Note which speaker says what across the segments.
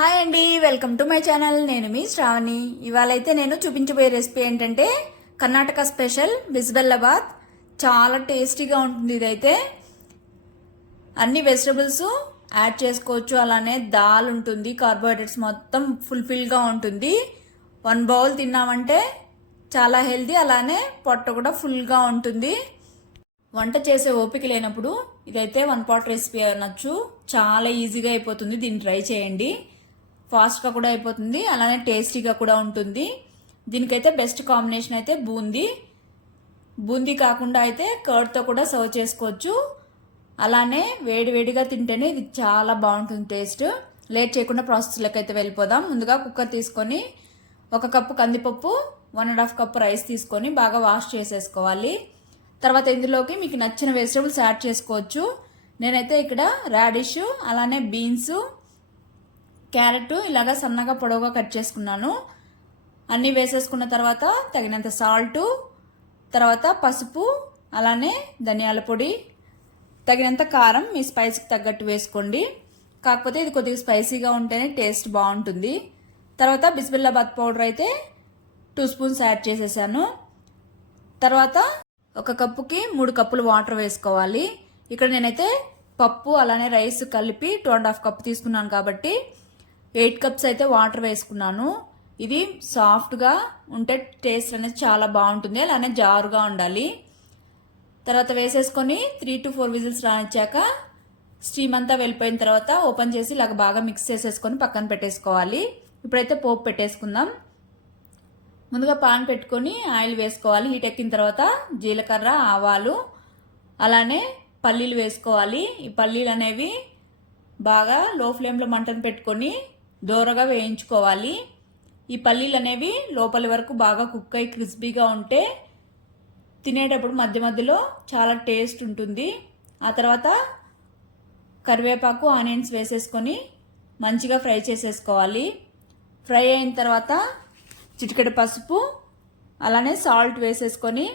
Speaker 1: Hi అండి welcome to my channel. నేను మీ శ్రావణి. ఇవాళ అయితే నేను చూపించబోయే రెసిపీ ఏంటంటే కర్ణాటక స్పెషల్ బిస్బెల్లబాద్ చాలా టేస్టీగా ఉంటుంది ఇదైతే. అన్ని వెజిటబుల్స్ యాడ్ చేసుకోవచ్చు. అలానే దాల్ ఉంటుంది కార్బోహైడ్రేట్స్ మొత్తం ఫుల్ఫిల్గా ఉంటుంది. వన్ బౌల్ తిన్నామంటే చాలా హెల్తీ అలానే పొట్ట కూడా ఫుల్గా ఉంటుంది. వంట చేసే ఓపిక లేనప్పుడు ఇదైతే వన్ పాట్ రెసిపీ అనొచ్చు. చాలా ఈజీగా అయిపోతుంది దీన్ని ట్రై చేయండి. ఫాస్ట్గా కూడా అయిపోతుంది అలానే టేస్టీగా కూడా ఉంటుంది. దీనికైతే బెస్ట్ కాంబినేషన్ అయితే బూందీ. బూందీ కాకుండా అయితే కర్డ్తో కూడా సర్వ్ చేసుకోవచ్చు. అలానే వేడివేడిగా తింటేనే ఇది చాలా బాగుంటుంది టేస్ట్. లేట్ చేయకుండా ప్రాసెస్లోకి అయితే వెళ్ళిపోదాం. ముందుగా కుక్కర్ తీసుకొని ఒక కప్పు కందిపప్పు one and half cup rice తీసుకొని బాగా వాష్ చేసేసుకోవాలి. తర్వాత ఇందులోకి మీకు నచ్చిన వెజిటబుల్స్ యాడ్ చేసుకోవచ్చు. నేనైతే ఇక్కడ రాడిష్ అలానే బీన్స్ క్యారెట్ ఇలాగా సన్నగా పొడవుగా కట్ చేసుకున్నాను. అన్నీ వేసేసుకున్న తర్వాత తగినంత సాల్టు తర్వాత పసుపు అలానే ధనియాల పొడి తగినంత కారం మీ స్పైస్కి తగ్గట్టు వేసుకోండి. కాకపోతే ఇది కొద్దిగా స్పైసీగా ఉంటేనే టేస్ట్ బాగుంటుంది. తర్వాత బిస్బిల్లాబాద్ పౌడర్ అయితే టూ స్పూన్స్ యాడ్ చేసేసాను. తర్వాత ఒక కప్పుకి మూడు కప్పులు వాటర్ వేసుకోవాలి. ఇక్కడ నేనైతే పప్పు అలానే రైస్ కలిపి టూ అండ్ హాఫ్ కప్ తీసుకున్నాను కాబట్టి ఎయిట్ కప్స్ అయితే వాటర్ వేసుకున్నాను. ఇది సాఫ్ట్గా ఉంటే టేస్ట్ అనేది చాలా బాగుంటుంది. అలానే జారుగా ఉండాలి. తర్వాత వేసేసుకొని త్రీ టు ఫోర్ విజిల్స్ రానిచ్చాక స్టీమ్ అంతా వెళ్ళిపోయిన తర్వాత ఓపెన్ చేసి ఇలాగ బాగా మిక్స్ చేసేసుకొని పక్కన పెట్టేసుకోవాలి. ఇప్పుడైతే పోపు పెట్టేసుకుందాం. ముందుగా పాన్ పెట్టుకొని ఆయిల్ వేసుకోవాలి. హీట్ ఎక్కిన తర్వాత జీలకర్ర ఆవాలు అలానే పల్లీలు వేసుకోవాలి. ఈ పల్లీలు అనేవి బాగా లో ఫ్లేమ్లో మంటను పెట్టుకొని దోరగా వేయించుకోవాలి. ఈ పల్లీలు అనేవి లోపలి వరకు బాగా కుక్ అయి క్రిస్పీగా ఉంటే తినేటప్పుడు మధ్య మధ్యలో చాలా టేస్ట్ ఉంటుంది. ఆ తర్వాత కరివేపాకు ఆనియన్స్ వేసేసుకొని మంచిగా ఫ్రై చేసేసుకోవాలి. ఫ్రై అయిన తర్వాత చిటికెడు పసుపు అలానే సాల్ట్ వేసేసుకొని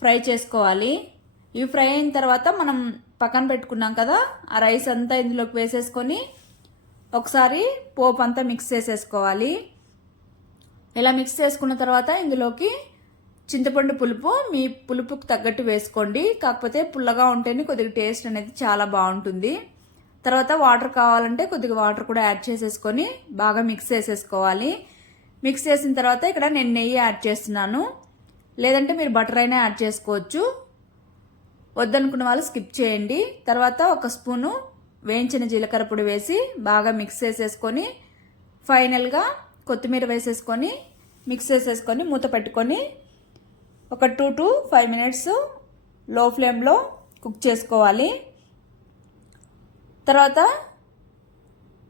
Speaker 1: ఫ్రై చేసుకోవాలి. ఇవి ఫ్రై అయిన తర్వాత మనం పక్కన పెట్టుకున్నాం కదా ఆ రైస్ అంతా ఇందులోకి వేసేసుకొని ఒకసారి పోపు అంతా మిక్స్ చేసేసుకోవాలి. ఇలా మిక్స్ చేసుకున్న తర్వాత ఇందులోకి చింతపండు పులుపు మీ పులుపుకు తగ్గట్టు వేసుకోండి. కాకపోతే పుల్లగా ఉంటేనే కొద్దిగా టేస్ట్ అనేది చాలా బాగుంటుంది. తర్వాత వాటర్ కావాలంటే కొద్దిగా వాటర్ కూడా యాడ్ చేసేసుకొని బాగా మిక్స్ చేసేసుకోవాలి. మిక్స్ చేసిన తర్వాత ఇక్కడ నేను నెయ్యి యాడ్ చేస్తున్నాను. లేదంటే మీరు బటర్ అయినా యాడ్ చేసుకోవచ్చు. వద్దనుకున్న వాళ్ళు స్కిప్ చేయండి. తర్వాత ఒక స్పూను వేయించిన జీలకర్ర పొడి వేసి బాగా మిక్స్ చేసేసుకొని ఫైనల్గా కొత్తిమీర వేసేసుకొని మిక్స్ చేసేసుకొని మూత పెట్టుకొని ఒక టూ టు ఫైవ్ మినిట్స్లో ఫ్లేమ్లో కుక్ చేసుకోవాలి. తర్వాత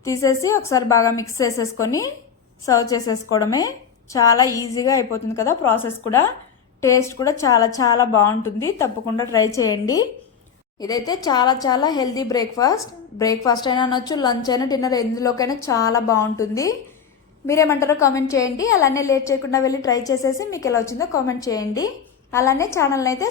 Speaker 1: తీసేసి ఒకసారి బాగా మిక్స్ చేసేసుకొని సర్వ్ చేసేసుకోవడమే. చాలా ఈజీగా అయిపోతుంది కదా ప్రాసెస్ కూడా. టేస్ట్ కూడా చాలా చాలా బాగుంటుంది. తప్పకుండా ట్రై చేయండి. ఇదైతే చాలా చాలా హెల్దీ బ్రేక్ఫాస్ట్. బ్రేక్ఫాస్ట్ అయినా అనొచ్చు లంచ్ అయినా డిన్నర్ ఎందులోకైనా చాలా బాగుంటుంది. మీరేమంటారో కామెంట్ చేయండి. అలానే లేట్ చేయకుండా వెళ్ళి ట్రై చేసేసి మీకు ఎలా వచ్చిందో కామెంట్ చేయండి. అలానే ఛానల్ అయితే